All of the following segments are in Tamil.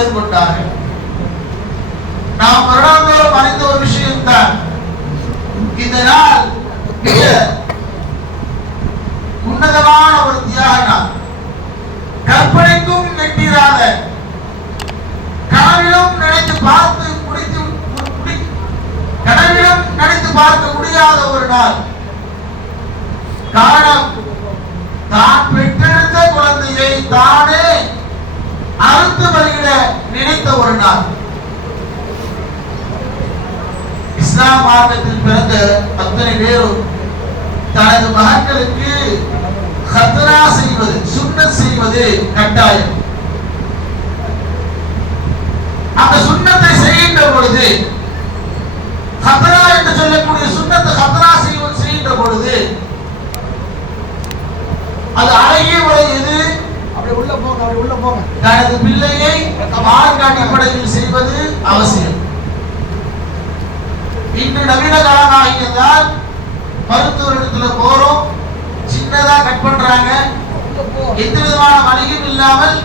மேற்கொண்டார்கள் நாம் வருடாந்தோறும் அறிந்த ஒரு விஷயம்தான் இந்த நாள் மிக உன்னதமான ஒரு தியாக நாள் கற்பனைக்கும் நெட்டிராத கனவிலும் நினைத்து பார்த்து முடித்து கனவிலும் நினைத்து பார்க்க முடியாத ஒரு நாள். காரணம் தான் பெற்றெடுத்த குழந்தையை தானே அறுத்து பலியிட நினைத்த ஒரு நாள். இஸ்லாம் மார்க்கத்தில் பிறந்த அத்தனை பேரும் தனது மகன்களுக்கு ஹத்ரா செய்வது சுண்ணத் செய்வது கட்டாயம். அந்த சுண்ணத்தை செய்கின்ற பொழுது ஹத்ரா என்று சொல்லக்கூடிய சுண்ணத்தை ஹத்ரா செய்வது செய்கின்ற பொழுது அது அழகிய உள்ள போங்க அப்படி உள்ள போங்க. தனது பிள்ளையை மார்க்க அடிப்படையில் செய்வது அவசியம். இன்று நவீன காலமாகியதால் மருத்துவரிடத்துல போறோம். சின்னதா கட் பண்றாங்க. எந்த விதமான வணிகம் இல்லாமல்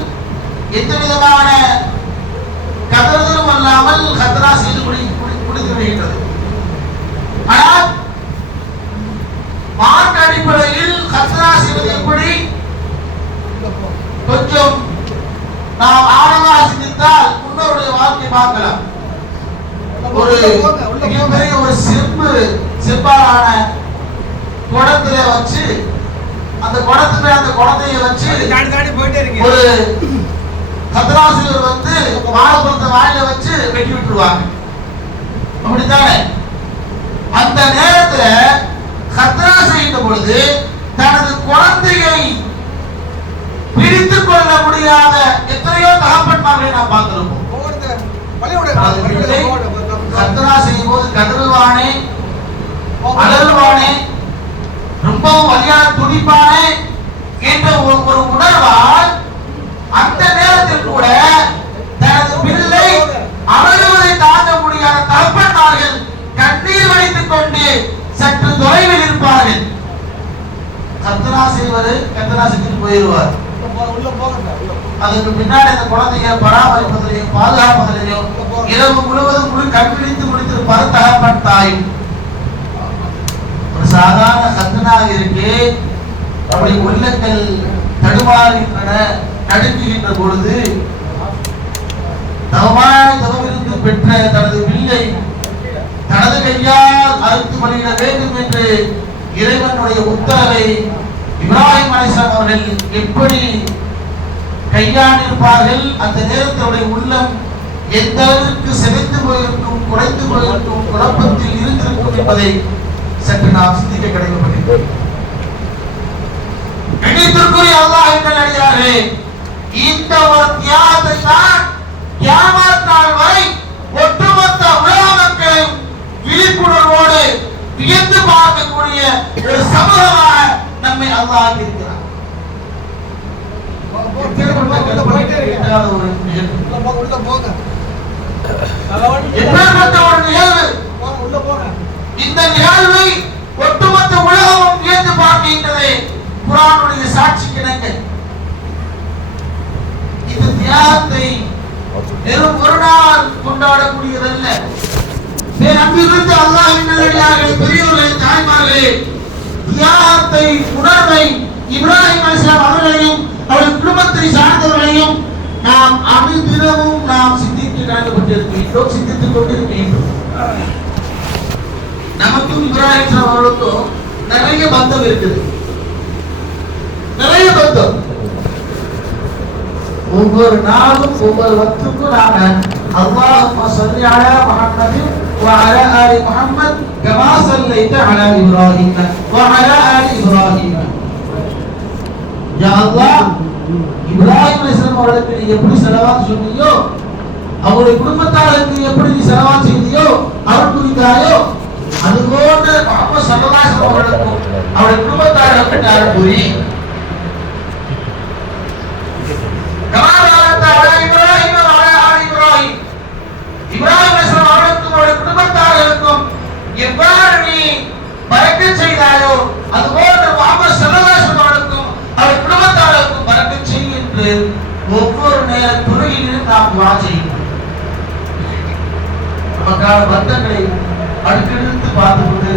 எந்த விதமான கதறுதலும் அல்லாமல் ஹத்ரா செய்து முடித்து விடுகின்றது. ஆனால் மார்க் அடிப்படையில் ஹத்ரா செய்வது எப்படி கொஞ்சம் நாம் ஆழமாக சிந்தித்தால் முன்னோருடைய வாழ்க்கை பார்க்கலாம். ஒரு மிகப்பெரிய ஒரு செம்பு செப்பாலான குடத்துல வச்சு அந்த குடத்துல அந்த குழந்தைய வச்சு ஒரு கத்தராசிரியர் வந்து வாழைப்பழத்தை வாயில வச்சு வெட்டி விட்டுருவாங்க. அப்படித்தானே? அந்த நேரத்துல கத்ரா செய்கின்ற பொழுது தனது குழந்தையை பிடித்துக் கொள்ள முடியாத எத்தனையோ தகப்பன்மார்களை நாம் பார்த்திருப்போம். போடுங்க செய்யும் போது கதறுவானே அலறுவானே ரொம்பவும் வலியான துடிப்பானே என்ற ஒரு ஒரு உணர்வால் அந்த நேரத்தில் கூட தனது பிள்ளை அழுகுவதை தாங்க முடியாத தகப்பன்மார்கள் கண்ணீர் வடித்துக் கொண்டு சற்று தொலைவில் இருப்பார்கள். கத்தனா செய்வது கத்தனா செஞ்சுட்டு போயிடுவார். அதுக்கு பின்னாடி அந்த குழந்தைய பராமரிப்பதிலையும் பாதுகாப்பதிலையும் இரவு முழுவதும் முழு கண்பிடித்து முடித்திருப்பார் தகப்பன் தாயும் ஒரு சாதாரண இருக்கு அப்படி உள்ளங்கள் தடுமாறுகின்றன நடுங்குகின்ற பொழுது தவமாய் தவமிருந்து பெற்ற தனது பிள்ளை தனது கையால் அறுத்து பலியிட வேண்டும் என்று இறைவனுடைய உத்தரவை இப்ராஹிம் அலிஸ்லாம் அவர்கள் எப்படி கையாண்டிருப்பார்கள்? அந்த நேரத்தினுடைய உள்ளம் எந்த அளவிற்கு சிதைந்து போயிருக்கும் குறைந்து போயிருக்கும் குழப்பத்தில் இருந்திருக்கும் என்பதை சற்று நாம் சிந்திக்க கிடைக்கப்பட்டிருக்கிறோம் கணித்திற்குரிய அல்லாஹ் நல்லடியாரே இந்த ஒரு தியாகத்தை தான் கியாமத் நாள் வரை ஒட்டுமொத்த உலக மக்களும் விழிப்புணர்வோடு வியந்து பார்க்கக்கூடிய ஒரு சமூகமாக நம்மை அல்லாஹ் போங்க. இந்த நிகழ்வை ஒட்டுமொத்த உலகமும் வியந்து பார்க்கின்றது குரானுடைய சாட்சி கிணங்க. இந்த தியாகத்தை வெறும் ஒரு நாள் கொண்டாடக்கூடியதல்ல. பேரன்பிலிருந்து அல்லாஹின் நல்லடியார்களே பெரியவர்களே தாய்மார்களே ஞானத்தை உணர்வை இப்ராஹிம் அலிஸ்லாம் அவர்களையும் அவருடைய குடும்பத்தை சார்ந்தவர்களையும் நாம் அனுதினமும் நாம் சிந்தித்து நடந்து கொண்டிருக்கின்றோம் சிந்தித்துக் கொண்டிருக்கின்றோம். நமக்கும் இப்ராஹிம் அவர்களுக்கும் நிறைய பந்தம் இருக்குது. நிறைய பந்தம். ஒவ்வொரு நாளும் ஒவ்வொரு வக்துக்கும் நாம அல்லாஹ் சொல்லி அலா முகமது அலா அலி முகமது كما صليت على إبراهيم وعلى آل إبراهيم யா அல்லாஹ் இப்ராஹிம் அலைஹிஸ்ஸலாம் அவர்களுக்கு நீ எப்படி செலவாத் சொன்னியோ அவருடைய குடும்பத்தாருக்கு எப்படி நீ செலவாத் செய்தியோ அருள் புரிந்தாயோ அதுபோன்று முகமது ஸல்லல்லாஹு அலைஹி வஸல்லம் அவர்களுக்கும் அவருடைய குடும்பத்தாருக்கு அருள் நமக்கான பந்தங்களை அடுத்தெடுத்து பார்த்து கொண்டு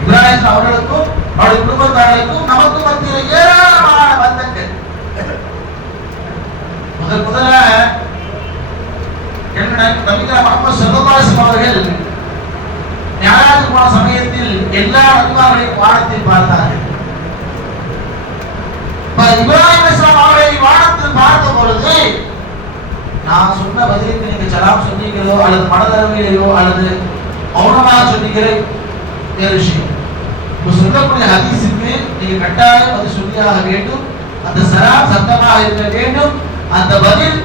இப்ராஹிம் அவர்களுக்கும் அவருடைய குடும்பத்தார்களுக்கும் நமக்கு மத்தியில் ஏராளமான பந்தங்கள் முதல் முதல்ல என்ன நபிகள் முகமது ஸல்லல்லாஹு அவர்கள் ஞானாஜ் போன சமயத்தில் எல்லா நபிமார்களையும் வானத்தில் பார்த்தார்கள். இப்ராஹிம் அலைஹிஸ்ஸலாம் அவர்களை வானத்தில் பார்த்த பொழுது நான் சொன்ன பதிலுக்கு நீங்க சலாம் சொன்னீங்களோ அல்லது மனதளவிலேயோ அல்லது மௌனமாக சொன்னீங்களே வேறு விஷயம் இப்ப சொல்லக்கூடிய ஹதீஸுக்கு நீங்க கட்டாயம் அது சொல்லியாக வேண்டும் அந்த சலாம் சத்தமாக இருக்க வேண்டும் அந்த பதில்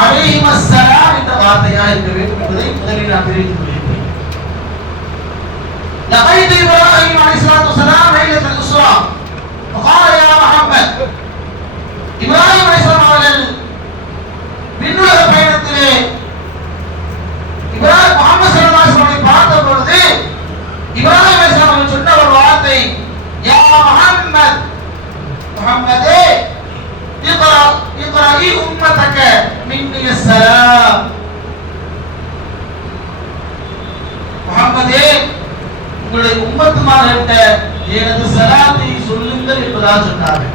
அலைஹிம் அஸ்ஸலாம் என்ற வார்த்தையாக இருக்க வேண்டும் என்பதை முதலில் நான் தெரிவித்துக் கொள்கிறேன் لقيت ابراهيم عليه الصلاه والسلام ليله الاسراء فقال يا محمد இப்ராஹிம் அப்ராஹி உம்மதக்க மின்னிய சலாம். முகமதே உங்களுடைய உம்மத்துமார்கிட்ட எனது சலாத்தை சொல்லுங்கள் என்பதாக சொன்னார்கள்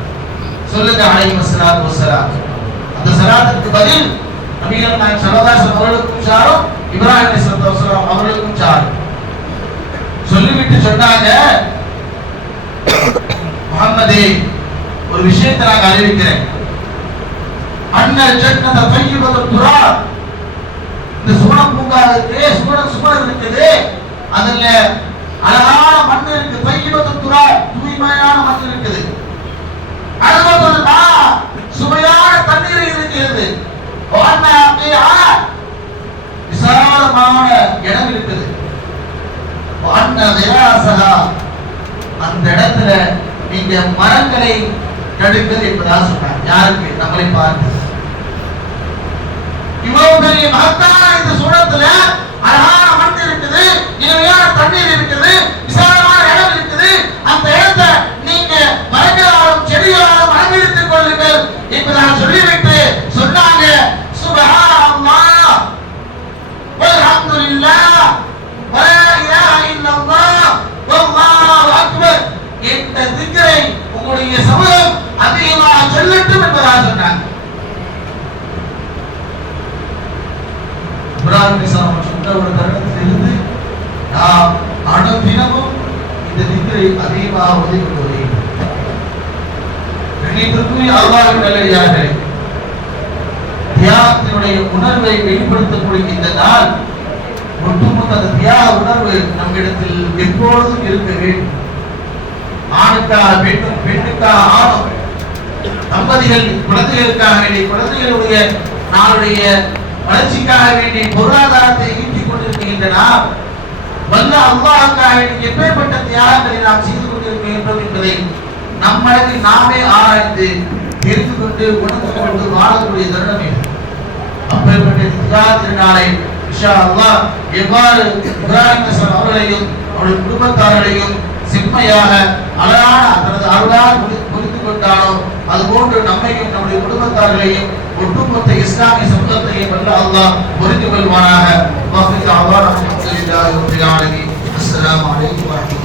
சொல்லுங்க அலைஹி வஸலாத்து வஸலாம். அந்த சலாத்துக்கு பதில் நபிகள் நாயகம் ஸல்லல்லாஹு அவர்களுக்கும் சாரும் இப்ராஹிம் அலைஹிஸ்ஸலாத்து வஸலாம் அவர்களுக்கும் சாரும். சொல்லிவிட்டு சொன்னாங்க முகமதே ஒரு விஷயத்தை நான் அறிவிக்கிறேன். அண்ணன் ஜன்னத தையிபது துராப் இந்த சுவனம் பூங்கா இருக்கு சுவனம் சுவனம் இருக்குது. அதுல அழகான மண் இருக்கு. தையிபது துறா தூய்மையான மண் இருக்குது. அதுபோல சுவையான தண்ணீர் இருக்கிறது. வான்மையா விசாலமான இடம் இருக்குது. வான்ன விராசகா அந்த இடத்துல நீங்க மரங்களை நடுங்கள் என்பதா சொன்னார். யாருக்கு? நம்மளை பார்த்து. இவ்வளவு பெரிய மகத்தான இந்த சூழத்துல அழகான மண் இருக்குது இனிமையான தண்ணீர் இருக்குது விசாலமான இடம் இருக்குது அந்த இடத்தை நீங்க மரங்களாலும் செடிகளாலும் அலங்கரித்துக் கொள்ளுங்கள் என்பதாக சொல்லிவிட்டு சொன்னாங்க சுபஹானல்லாஹ் வல்ஹம்துலில்லாஹ் வலா இலாஹ இல்லல்லாஹ் வல்லாஹு அக்பர் என்ற திக்கரை உங்களுடைய சமூகம் அதிகமாக சொல்லட்டும் என்பதாக சொன்னாங்க இப்ராஹிம் அலைஹிஸ்ஸலாம் ஒரு தருணத்திலிருந்து நாம் அனுதினமும் இந்த திக்கரை அதிகமாக உதவி கொண்டு வருகிறோம் கண்ணியத்திற்குரிய நல்லடியார்களே தியாகத்தினுடைய உணர்வை வெளிப்படுத்தக்கூடிய இந்த நாள் ஒட்டுமொத்த அந்த தியாக உணர்வு நம்மிடத்தில் எப்பொழுதும் இருக்க வேண்டும். ஆணுக்காக பெண்ணும் பெண்ணுக்காக ஆணும் தம்பதிகள் குழந்தைகளுக்காக வேண்டிய குழந்தைகளுடைய நாளுடைய வளர்ச்சிக்காக வேண்டிய பொருளாதாரத்தை ஈட்டிக் கொண்டிருக்கின்ற நாம் வல்ல அல்லாஹ்வுக்காக எப்பேற்பட்ட தியாகங்களை நாம் செய்து கொண்டிருக்கின்றோம் என்பதை நம்மளவில் நாமே ஆராய்ந்து தெரிந்து கொண்டு உணர்ந்து கொண்டு வாழக்கூடிய தருணம் இது. அப்பேற்பட்ட தியாக திருநாளை அல்லாஹ் எவ்வாறு இப்ராஹிம் அவர்களையும் அவருடைய குடும்பத்தார்களையும் செம்மையாக அழகான தனது அருளால் புரி- அதுபோன்று நம்மையும் நம்முடைய குடும்பத்தார்களையும் ஒட்டுமொத்த இஸ்லாமிய சமூகத்தையும் வல்ல அல்லாஹ் புரிந்து கொள்வானாக அஸ்லாம் வலைக்கம் வரமத்துல